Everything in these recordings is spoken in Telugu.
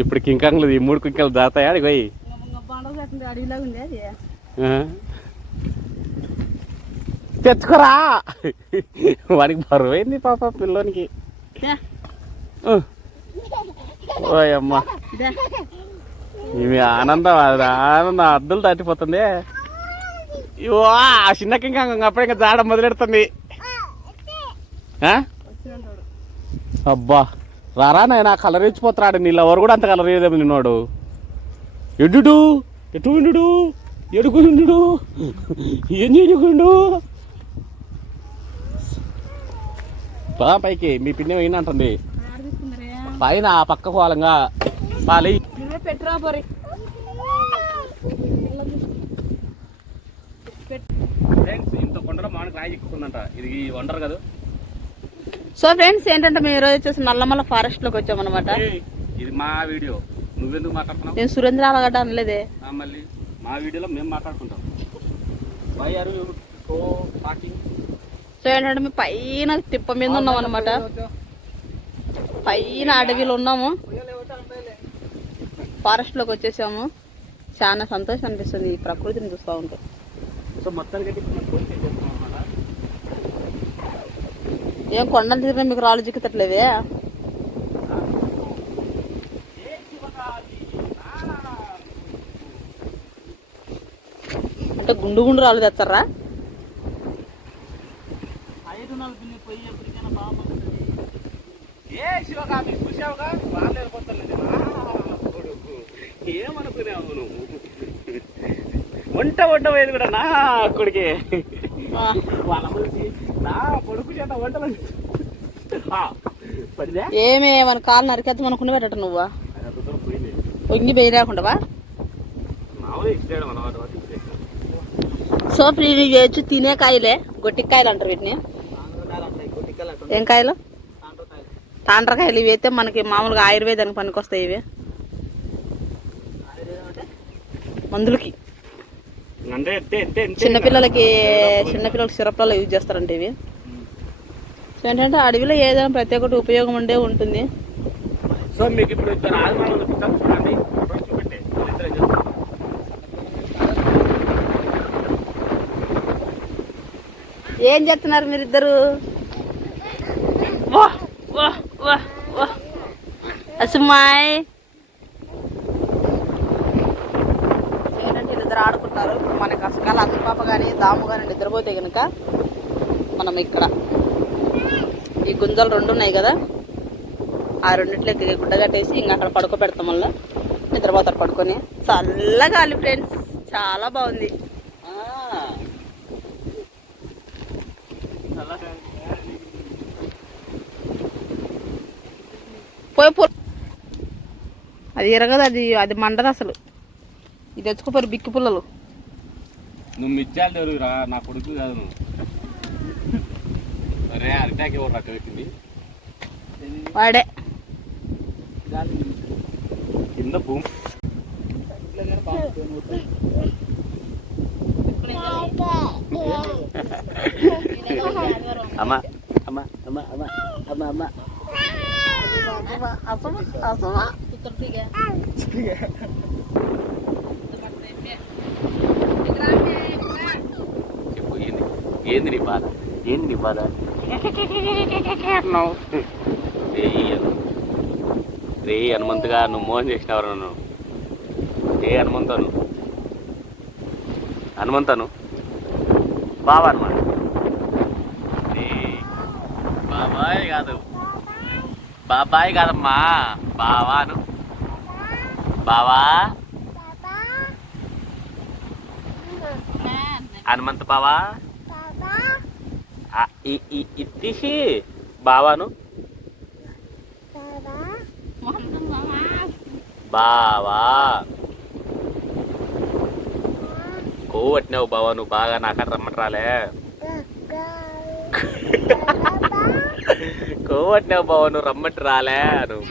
ఇప్పుడు కింకాంగ్లు ఈ మూడు కింకాలు దాతాయా అడిగి పోయి. తెచ్చుకోరా. వాడికి బరువు అయింది పాప పిల్లోనికి. ఓయమ్మ. ఇవి ఆనందం ఆనందం అద్దులు దాటిపోతుంది ఇవో ఆ చిన్న కింకాంగం అప్పుడే ఇంకా జాడ మొదలెడుతుంది. అబ్బా. రారా నాయన కలర్ ఇచ్చిపోతున్నాడు. నీళ్ళు ఎవరు కూడా అంత కలర్ ఇయ్యదేమో నిన్నోడు. ఎడ్డు ఎటు ఉండు ఎడుకుండు ఏం చేయకుండు? పా పైకి మీ పిన్ని పోయిన అంటుంది పైన ఆ పక్క కోలంగా పాలి. పెట్టురా ఫ్రెండ్స్ ఇంత కొండలో మానకు రాయి ఎక్కుతుందంట ఇది వండరు కదా? సో ఫ్రెండ్స్ ఏంటంటే మేము ఈరోజు వచ్చేసి నల్లమల్ల ఫారెస్ట్లోకి వచ్చామన్నమాట. ఏయ్, ఇది మా వీడియో. నువ్వెందుకు మాట్లాడుతున్నావు? నేను సురేంద్ర అలగడ్డ అనలేదే. మళ్ళీ మా వీడియోలో మేము మాట్లాడుకుంటాం. Why are you so talking so ఏంటంటే మేము పైన తిప్ప మీద ఉన్నాం అనమాట పైన అడవిలో ఉన్నాము. ఫారెస్ట్లోకి వచ్చేసాము. చాలా సంతోషం అనిపిస్తుంది ఈ ప్రకృతిని చూస్తూ ఉంటే. సో మొత్తానికి అయితే ఇప్పుడు మనం ఫోన్ చేసేస్తున్నాం అన్నమాట ఏం కొండలు తిరిగినా మీకు రాళ్ళు చిక్కుతట్లేదే అంటే గుండు గుండు రాళ్ళు తెస్తారా? ఐదు నాలుగు పోయి ఎప్పటికైనా బాగుంటుంది ఏ కొడుకు నువ్వు? వంట వంట పోయేది కూడా నా కొడుకే. వాళ్ళ నా కొడుకు చేత వంటలు ఏమే మన కాలు నరికేద్దాం అనుకుని పెట్టట నువ్వా. అది బెయ్యి లేకుండావా సో ఫ్రీ చేయొచ్చు తినే కాయలే గొట్టికాయలు అంటారు వీటిని. ఏం కాయలు? తాండ్రకాయలు. ఇవి అయితే మనకి మామూలుగా ఆయుర్వేదానికి పనికొస్తాయి ఇవి. మందులకి. చిన్నపిల్లలకి చిన్నపిల్లలకి సిరప్లలో యూజ్ చేస్తారంట ఇవి. సో ఏంటంటే అడవిలో ఏదైనా ప్రతి ఒక్కటి ఉపయోగం ఉండే ఉంటుంది. సో మీకు ఇప్పుడు చూడండి. ఏం చేస్తున్నారు మీరిద్దరు? వా వా వా వా. అసుమాయ్ ఏంటంటే ఇప్పుడు మనకి అసకాల అసపాప కానీ దాము కానీ నిద్రపోతే కనుక మనం ఇక్కడ ఈ గుంజలు రెండు ఉన్నాయి కదా ఆ రెండిట్లకి గుడ్డ కట్టేసి ఇంకా అక్కడ పడుకో పెడతాం వల్ల నిద్రపోతారు పడుకొని. చల్లగాలి ఫ్రెండ్స్ చాలా బాగుంది. పోయి పో అది ఎరగదు అది అది మండదు అసలు. ఇది తెచ్చుకోపోరు బిక్కి పుల్లలు నువ్వు మిచ్చాలు తెరువురా నా కొడుకు కాదు నువ్వు అరే అరిటాకి ఎవరు రక్క పెట్టింది వాడే కింద భూమి అమ్మ అమ్మ అమ్మ అమ్మ అమ్మ అమ్మ చెప్పు ఏంది నీ బాధ ఏంది నీ బాధ అన్నావు. రే హనుమంతుగా నువ్వు మోహన్ చేసినవరు నన్ను? ఏ హనుమంతను. హనుమంతను? బాబా అనమాట బాబాయ్ కాదు. బాబాయ్ కాదమ్మా. బావాను. బావా? హనుమంత్ బావా? ఇత్తిసి బావాను. బావా? కొవ్వు పట్టినావు బావా నువ్వు బాగా నాకడ రమ్మని రాలే. కొవ్వు పట్టినావు బావా నువ్వు రమ్మటి రాలే నువ్వు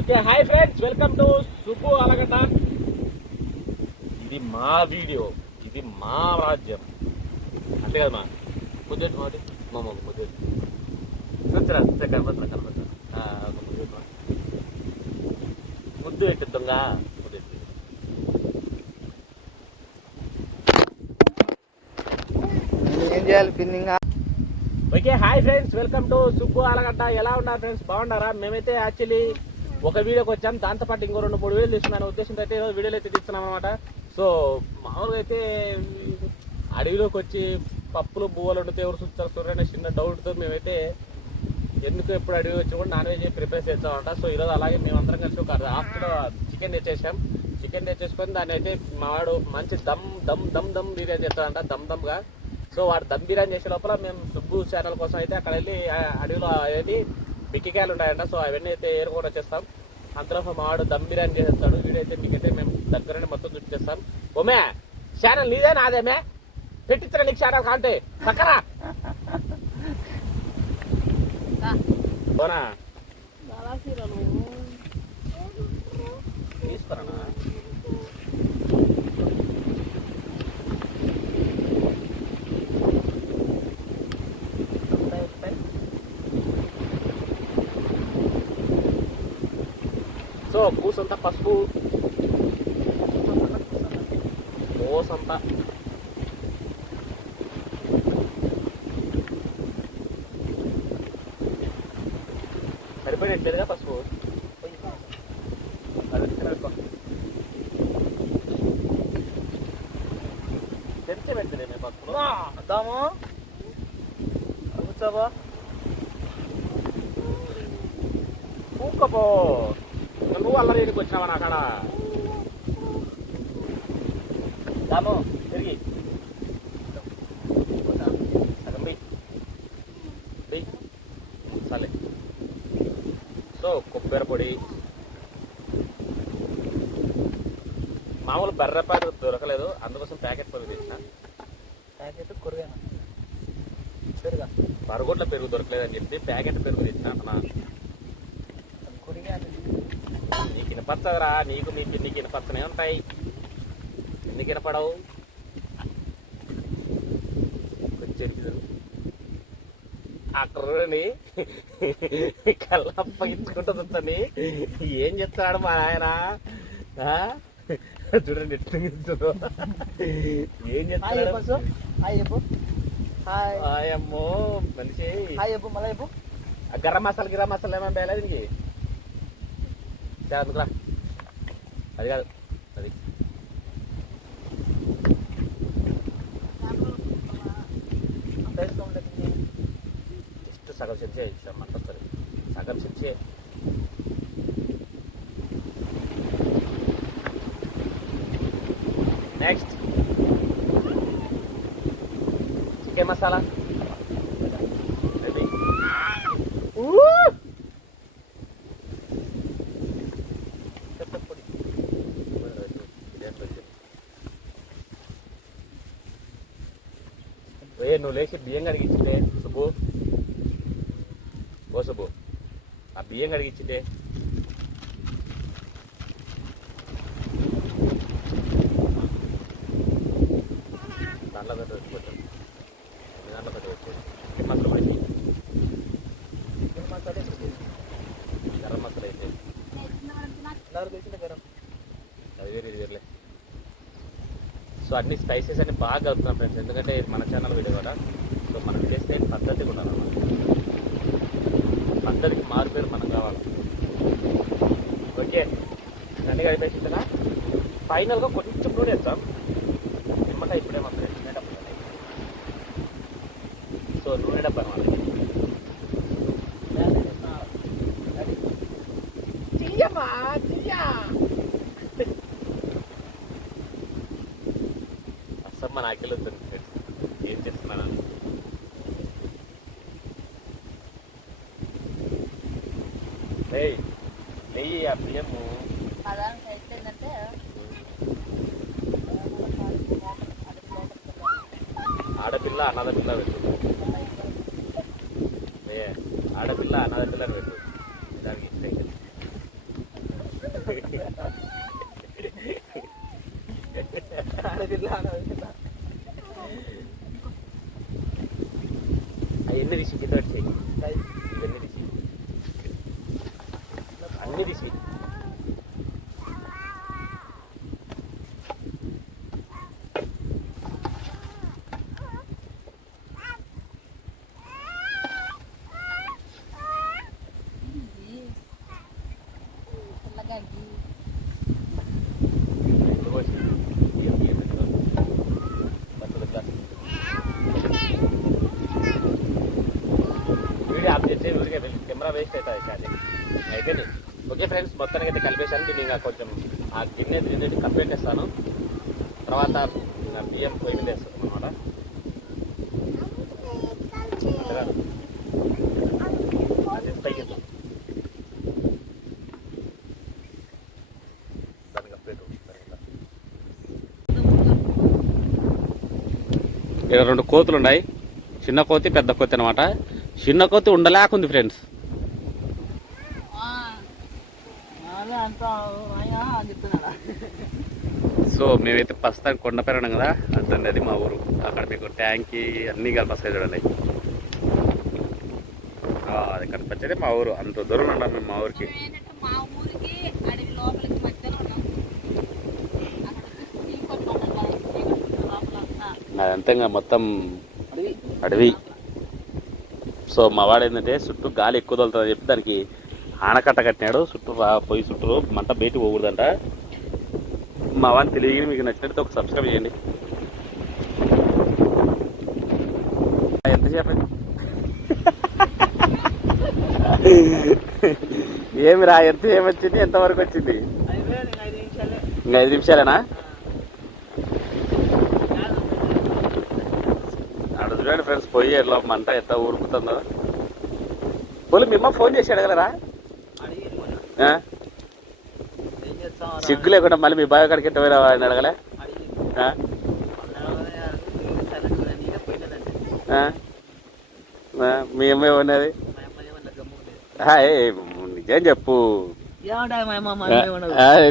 okay hi friends welcome to Subbu Alagadda. ఇది మా వీడియో ఇది మా రాజ్యం. అంతే కదా మా ముద్దు చూస్తురా చూస్తే కనబడుతున్నా కనబడుతున్నా ఆ, ఒక ముద్దు పెట్టు. ముద్దు పెట్టు దొంగ? ముద్దు పెట్టు. ఏం చేయాలి pinning? Okay hi friends welcome to Subbu Aalagadda. ఎలా ఉన్నారు ఫ్రెండ్స్? బాగున్నారా? మేమైతే యాక్చువల్లీ ఒక వీడియోకి వచ్చాం. దాంతో పాటు ఇంకో రెండు మూడు వీడియోలు తీస్తున్నాను. ఉద్దేశంతో అయితే ఈరోజు వీడియోలు అయితే తీస్తున్నాం అనమాట సో మామూలుగా అయితే అడవిలోకి వచ్చి పప్పులు బువ్వలు వండితే ఎవరు చూస్తారు చూడండి చిన్న డౌట్తో మేమైతే ఎందుకు ఎప్పుడు అడిగి వచ్చి కూడా నాన్ వెజ్ ప్రిపేర్ చేస్తామంట సో ఈరోజు అలాగే మేమందరం కలిసి ఒక హాఫ్ చికెన్ తెచ్చేసాం చికెన్ తెచ్చేసుకొని దాన్ని అయితే మావాడు మంచి దమ్ దమ్ దమ్ దమ్ బిర్యానీ చేస్తాడంట దమ్ దమ్గా. సో వాడు దమ్ బిర్యానీ చేసే లోపల మేము సుబ్బు ఛానల్ కోసం అయితే అక్కడ వెళ్ళి అడవిలో అనేది పిక్కికాయలు ఉంటాయంట. సో అవన్నీ అయితే ఏరుకొని వచ్చేస్తాం. అంతలో మా వాడు దమ్ బిర్యానీ చేసేస్తాడు వీడైతే మీకైతే మేము దగ్గరనే మొత్తం చూపించేస్తాం. ఓమే ఛానల్ నీదే నాదేమే పెట్టించిన నీకు ఛానల్ కాంటే పక్కరా పోనా తీసుకురా సో కూసంతా పసుపు. కోసంతా సరిపోయినట్లేదుగా పసుపు అది తినకో తెరిచి పెట్టలే మేము పసుపు అద్దాము కూర్చోబా కూకపో నువ్వు వచ్చినావా దాము తిరిగి సగం బి బి సరే సో కొబ్బరి పొడి మామూలు బెర్రపాటు దొరకలేదు. అందుకోసం ప్యాకెట్ పెరుగు తెచ్చిన. ప్యాకెట్ కొరగాను పెరుగా. బరగొట్ల పెరుగు దొరకలేదని చెప్పి ప్యాకెట్ పెరుగు తెచ్చిన నీకు వినపచ్చదురా నీకు నీకు నీకు వినపచ్చనే ఉంటాయి. ఎందుకు వినపడవు? కొంచెం అక్కడని కళ్ళప్పగించుకుంటుందని ఏం చెప్తాడు మా ఆయన? ఆ? చూడండి ఎట్లా. ఏం హాయ్ చెప్పు. హాయ్. హాయ్ ఆయమ్మో మనిషి హాయ్ చెప్పు మళ్ళీ చెప్పు. గరం మసాలా గిరం మసాలా ఏమైనా వేయలేదు దీనికి? అందుకురా అది కాదు అది. జస్ట్ సగం చెంచే ఇచ్చాం సగం చెంచే చికెన్ మసాలా రెడీ చెప్పొడి ఏ నువ్వు లేచి బియ్యం కడిగిచ్చితే సుబ్బు ఓ సుబ్బు ఆ బియ్యం కడిగిచ్చితే దాంట్లో పెట్టి వచ్చి దాంట్లో పెట్టి వచ్చి చికెన్ మసాలా పడి మసాలా గరం మసాలా అయితే అందరూ తెలిసిన గరం అది వేరే ఇది వేరులే సో అన్ని స్పైసెస్ అన్ని బాగా కలుపుతున్నాం ఫ్రెండ్స్. ఎందుకంటే ఇది మన ఛానల్ వీడియో కూడా సో మనం చేస్తే పద్ధతిగా ఉండాలన్నమాట పద్ధతికి మారు మనం కావాలి ఓకే. అన్ని కలిపేసిందా ఫైనల్గా కొంచెం నూనె వేస్తాం. నిమ్మట ఇప్పుడే మాత్రం నూనె డబ్బా సో నూనె డబ్బా అనమాట చెయ్యమ్మా చెయ్యా అసమ్మ నాకెళ్ళి ఏం చేస్తున్నాను నెయ్యి ఆ బియ్యము என்ன விஷயம்? கிட்ட ఫ్రెండ్స్ మొత్తానికి అయితే కలిపేసానికి నేను కొంచెం ఆ గిన్నె దీన్ని కప్పెట్టేస్తాను తర్వాత బియ్యం పొయ్యి మీద వేస్తాను అనమాట ఇక్కడ రెండు కోతులు ఉన్నాయి చిన్న కోతి పెద్ద కోతి అనమాట చిన్న కోతి ఉండలేకుంది ఫ్రెండ్స్ అంతా ఆయన అని చెప్తున్నాడా సో మేమైతే ప్రస్తుతానికి కొండ కదా అంతండి అది మా ఊరు. అక్కడ మీకు ట్యాంకి అన్నీ కలిపస్తాయి చూడండి. అది కనిపించేది మా ఊరు. అంత దూరం ఉన్నాం మేము మా ఊరికి. ఏంటంటే అదంతా మొత్తం అడవి. సో మా వాడు ఏంటంటే చుట్టూ గాలి ఎక్కువ తోలుతుంది చెప్పి దానికి ఆనకట్ట కట్టినాడు చుట్టూ రా- పొయ్యి చుట్టూ మంట బయటికి పోకూడదంట. మా వాడిని తెలియని మీకు నచ్చినట్టు ఒక సబ్స్క్రైబ్ చేయండి. ఎంతసేపు ఏమి రా ఎంత ఏమొచ్చింది ఎంతవరకు వచ్చింది? ఇంకా ఐదు నిమిషాలేనా? అక్కడ చూడండి ఫ్రెండ్స్ పోయి ఎట్లా మంట ఎంత ఊరుకుతుందో. పోలీ మిమ్మ ఫోన్ చేసి అడగలరా అడిగి మొన్న ఆ? ఏం చేస్తాం సిగ్గు లేకుండా మళ్ళీ మీ బావి కాడికి ఎట్ట పోయినా అని అడగలే? మీ అమ్మ ఏమన్నది మా అమ్మ ఏమన్నా గమ్ముండేది ఆ, ఏ, నిజం చెప్పు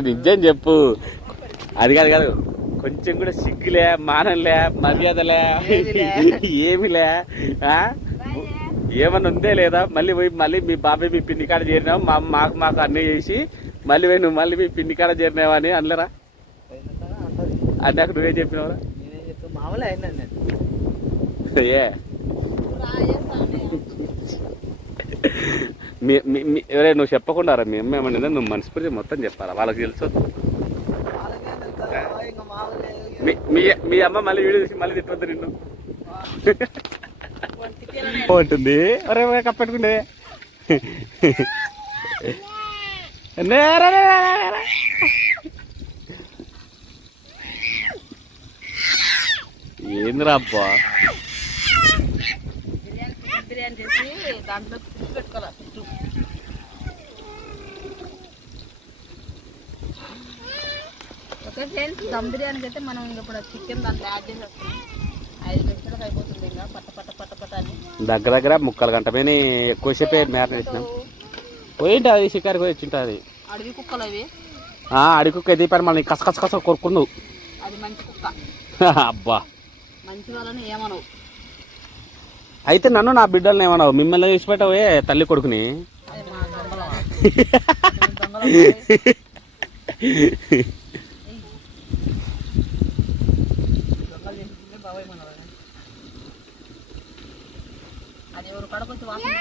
నిజం చెప్పు అది కాదు కాదు కొంచెం కూడా సిగ్గులే మానంలే మర్యాదలే? ఏమిలే? ఏమన్నా ఉందే లేదా? మళ్ళీ పోయి మళ్ళీ మీ బాబాయ్ మీ పిన్ని కాడ చేరినావు. మా మాకు మాకు అన్నీ చేసి మళ్ళీ పోయి నువ్వు మళ్ళీ మీ పిన్ని కాడ చేరినావా అని అనలేరా? అన్నాక నువ్వేం చెప్పినావురా? ఏ. ఎవరే నువ్వు చెప్పకుండా రా మీ అమ్మ ఏమన్నా నువ్వు మనస్ఫూర్తి మొత్తం చెప్పాలా? వాళ్ళకి తెలుసు. మీ అమ్మ మళ్ళీ వీడియో తీసి మళ్ళీ తిట్టవద్దు నిన్ను. ఉంటుంది ఒరే కప్పెట్టుకుంటే ఏందిరా అబ్బా బిర్యానీ బిర్యానీ చేసి దాంట్లో పెట్టుకోవాలి ఒక ఓకే ఫ్రెండ్స్ దమ్ బిర్యానీకి అయితే మనం ఇప్పుడు చికెన్ దాంట్లో యాడ్ చేసేస్తాం ఐదు నిమిషాలకు అయిపోతుంది ఇంకా పట్ట పట్ట పట్ట పట్ట అని దగ్గర దగ్గర ముక్కలు గంట. మీద ఎక్కువసేపే మ్యారినేట్ చేసినాం. పోయింటి అది షికారికి పోయి వచ్చింటుంది అడవి కుక్కలు అవి? అడుగుకు ఎదిపారు మళ్ళీ కస కస కస కొరుకుండు అది మంచి కుక్క. అబ్బా. మంచి వాళ్ళని ఏమనవు. అయితే నన్ను నా బిడ్డల్ని ఏమన్నావు మిమ్మల్ని విడిచిపెట్టవే తల్లి కొడుకుని. అది మా దొంగలం మేము దొంగలం పోయి. దొంగలు చేసిందే బాబాయ్ మనవాడు. అది ఎవరు కడకొచ్చి వాసన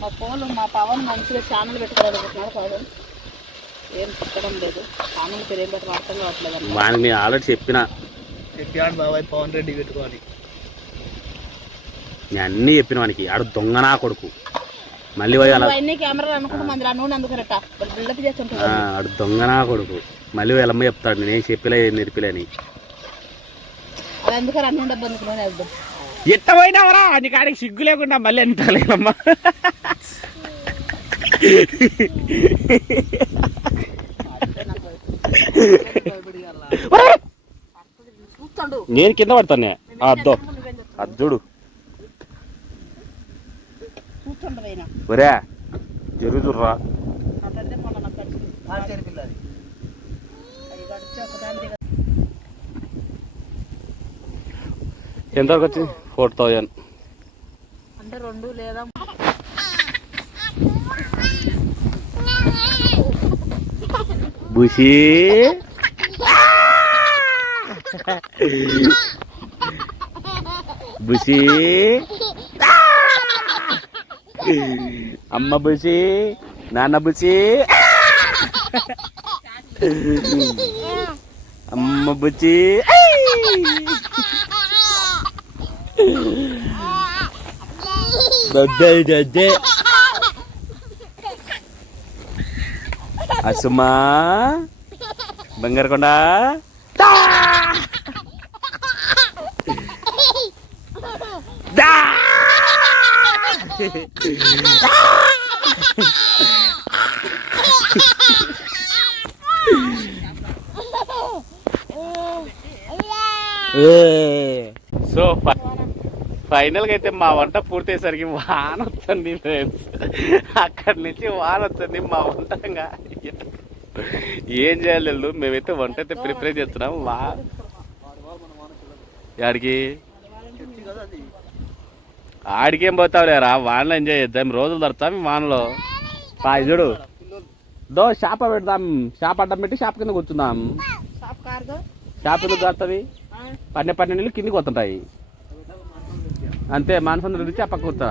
మా ఫోన్లో మా పవన్ మంచిగా ఛానల్ పెట్టుకోవాలనుకుంటున్నాడు పవన్ ఏం పుట్టడం లేదు. ఛానల్ పేరు ఏం పెట్టడం అర్థం కావట్లేదు. వానికి నేను ఆల్రెడీ చెప్పిన. చెప్పాడు బాబాయ్ పవన్ రెడ్డి పెట్టుకోవాలి. నేను అన్నీ చెప్పిన వానికి. ఆడు దొంగనా కొడుకు. మళ్ళీ పోయి అలా దొంగనా కొడుకు. మళ్ళీ వాళ్ళ అమ్మ చెప్తాడు నేనేం చెప్పలే ఏం నేర్పిలే అని. అది అందుకని అన్ని డబ్బు అందుకుని వేద్దాం. ఎట్ట పోయినావరా నీ కాడికి సిగ్గు లేకుండా మళ్ళీ ఎంత లేదమ్మా అంటే నాకు చూస్తాడు నేను కింద పడతానే. అద్దో. అద్దుడు చూస్తుండ్రు ఆయన ఒరే జరుగుతుర్రా అట్లయితే మొన్న నాకు కలిసి ఆర్చేరి పిల్ల అది ఎంతవరకు వచ్చింది ఫోర్ థౌజండ్ అంటే రెండు లేదా బుషి బుషి అమ్మ బుషి నాన్న బుషి అమ్మ బుచ్చి దద్దే దద్దే అసుమా బంగారకొండ దా! So ఫైనల్గా అయితే మా వంట పూర్తయ్యేసరికి వాన వస్తుంది ఫ్రెండ్స్ అక్కడి నుంచి వాన వస్తుంది మా వంట ఇంకా ఏం చేయాలి వెళ్ళు మేమైతే వంట అయితే ప్రిపేర్ చేస్తున్నాం. వా ఆడికి కదా ఆడికేం పోతావు లేరా వానలో ఎంజాయ్ చేద్దాం. రోజులు దొరుకుతాం వానలో. పా చూడు. దో షాప పెడదాం. షాప్ అడ్డం పెట్టి షాప్ కింద కూర్చుందాం. షాప్ ఎందుకు కాస్తుంది పన్నె పన్నెండు నీళ్ళు కిందికి వస్తుంటాయి అంతే మానసంద్ర నుంచి ఆ పక్క కూర్చో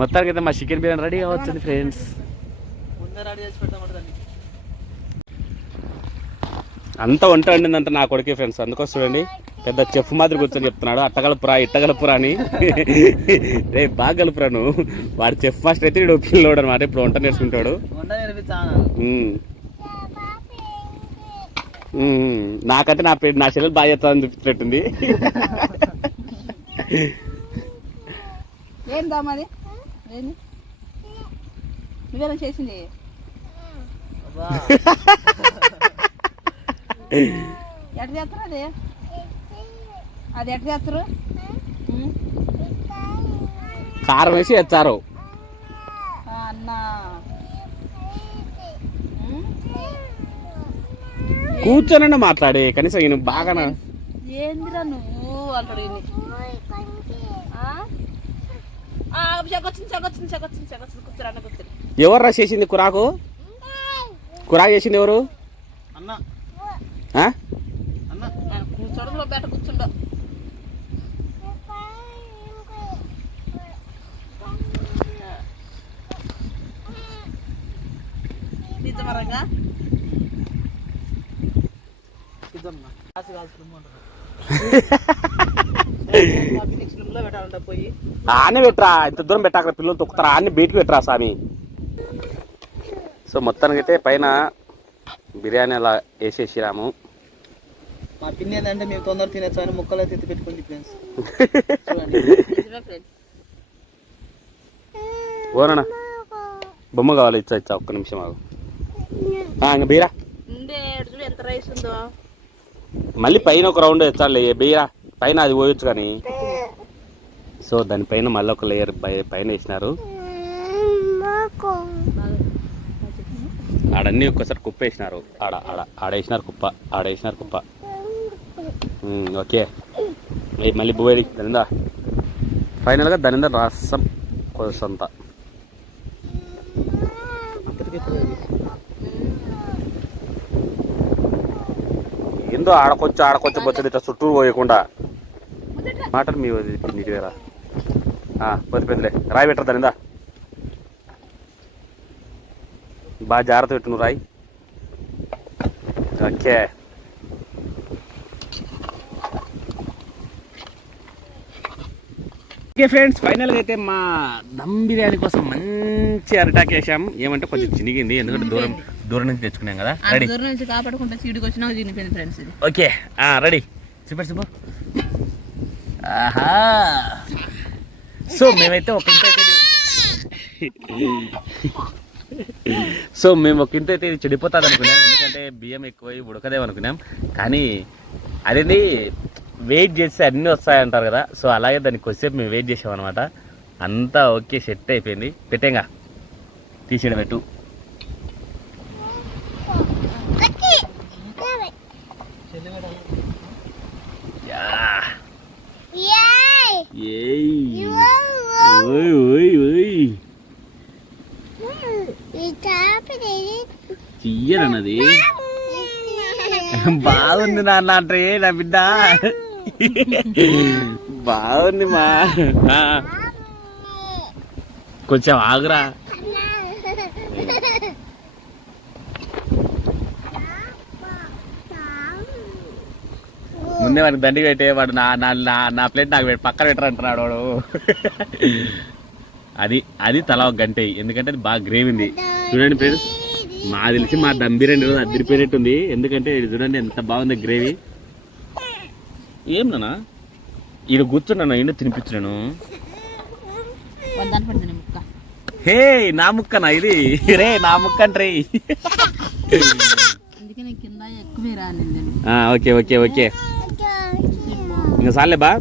మొత్తానికి అయితే మా చికెన్ బిర్యానీ రెడీ వచ్చింది ఫ్రెండ్స్ అంతా వంట వండిందంట నా కొడుకే ఫ్రెండ్స్ అందుకోసం చూడండి పెద్ద చెఫ్ మాదిరి కూర్చొని చెప్తున్నాడు అట్టగలుపురా ఇట్టగలుపురా అని. రే బాగా నువ్వు. వాడు చెఫ్ మాస్టర్ అయితే వీడు పిల్లోడు అనమాట ఇప్పుడు వంట నేర్చుకుంటాడు. నాకంటే నా పేరు నా చెల్లెలు బాగా చేస్తుందని చూపించినట్టుంది. ఏం దామది ఏంది? నువ్వేనా చేసింది? అబ్బా. ఎట్ట చేస్తారు అది? అది ఎట్ట చేస్తారు? కారం వేసి ఎచ్చారు ఆ, అన్నా ఉం? కూర్చొని మాట్లాడే కనీసం ఈయన బాగా ఏందిరా నువ్వు అంటాడు ఈయన్ని. ఆ? ఆ, చెగొచ్చింది చెగొచ్చింది చెగొచ్చింది చెగొచ్చింది. కూర్చోరా అన్న కూర్చోరు ఎవర్రా చేసింది కురాకు? కురాకు చేసింది ఎవరు? అన్న. ఆ? అన్న. కూర్చోడంలో బెట కూర్చుండో. నిజమరంగా ఆనే పెట్టరా ఇంత దూరం పెట్టాక పిల్లలు తొక్కుతారా ఆన్ని బయటికి పెట్టరా స్వామి. సో మొత్తానికి అయితే పైన బిర్యానీ అలా వేసేసిరాము మా పిన్ని ఏంటంటే మేము తొందర తినచ్చు అని ముక్కలు అయితే పెట్టుకుంది ఫ్రెండ్స్ బొమ్మ కావాలి ఇచ్చా ఇచ్చా ఒక్క నిమిషం ఆగు. ఇంక బీరా. ఎంత రైస్ ఉందో. మళ్ళీ పైన ఒక రౌండ్ ఇచ్చాలి బియ్యరా పైన అది పోయొచ్చు కానీ. సో దానిపైన మళ్ళీ ఒక లేయర్ పైన వేసినారు. ఆడన్నీ ఒక్కసారి కుప్ప వేసినారు. ఆడ ఆడ ఆడేసినారు కుప్ప ఆడ వేసినారు కుప్ప. ఓకే. మళ్ళీ బువేడి దానిందా? ఫైనల్గా దానిందా రసం కొంత ఏందో ఆడకొచ్చి ఆడకొచ్చి బొచ్చడి ఇట్లా చుట్టూ పోయకుండా. మాటలు మీ నీటి వేరా పెద్ద పెద్దలే రాయి పెట్టరు దనిందా బాగా జాగ్రత్త పెట్టు నువ్వు రాయి. ఓకే. ఓకే ఫ్రెండ్స్ ఫైనల్గా అయితే మా దమ్ బిర్యానీ కోసం మంచి అరిటాక్ వేసాం. ఏమంటే కొంచెం చినిగింది ఎందుకంటే దూరం. దూరం నుంచి తెచ్చుకున్నాం కదా? రెడీ దూరం నుంచి వచ్చినా ఫ్రెండ్స్ ఇది ఓకే. రెడీ సూపర్ సూపర్ ఆహా. సో మేమైతే ఒక ఇంత సో మేము ఒక ఇంత అయితే ఇది చెడిపోతుంది అనుకున్నాం. ఎందుకంటే బియ్యం ఎక్కువై ఉడకదేమో అనుకున్నాం. కానీ అదేంటి వెయిట్ చేస్తే అన్నీ వస్తాయంటారు కదా. సో అలాగే దానికి కొద్దిసేపు మేము వెయిట్ చేసాం అనమాట అంతా ఓకే సెట్ అయిపోయింది. పెట్టేంగా తీసేయడం పెట్టు. ఏయ్ ఓయ్ ఓయ్ ఓయ్ చెయ్యనన్నది బాగుంది నాన్న అంటే నా బిడ్డ బాగుంది మా. కొంచెం ఆగురా ముందే వాడికి దండి పెట్టే వాడు నా నా నా- ప్లేట్ నాకు పెట్టి పక్కన పెట్టరంటున్నాడు వాడు. అది అది తల ఒక గంట. ఎందుకంటే అది బాగా గ్రేవీ ఉంది. చూడండి ఫ్రెండ్స్ మా తెలిసి మా దమ్ బిర్యానీ రోజు అదిరిపోయినట్టుంది ఎందుకంటే ఇది చూడండి ఎంత బాగుంది గ్రేవీ. ఏం నానా ఇది కూర్చున్నాను ఇండు తినిపించున్నాను. హే నా ముక్కనా ఇది? రే నా ముక్క అంటే ఓకే ఓకే ఓకే. ఇంకా సాలే బా.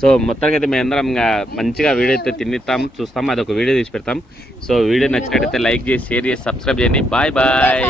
సో మొత్తానికి అయితే మేము అందరం ఇంకా మంచిగా వీడియో అయితే తినిస్తాం చూస్తాం అది ఒక వీడియో తీసి పెడతాం. సో వీడియో నచ్చినట్టయితే లైక్ చేసి షేర్ చేసి సబ్స్క్రైబ్ చేయండి. Bye bye.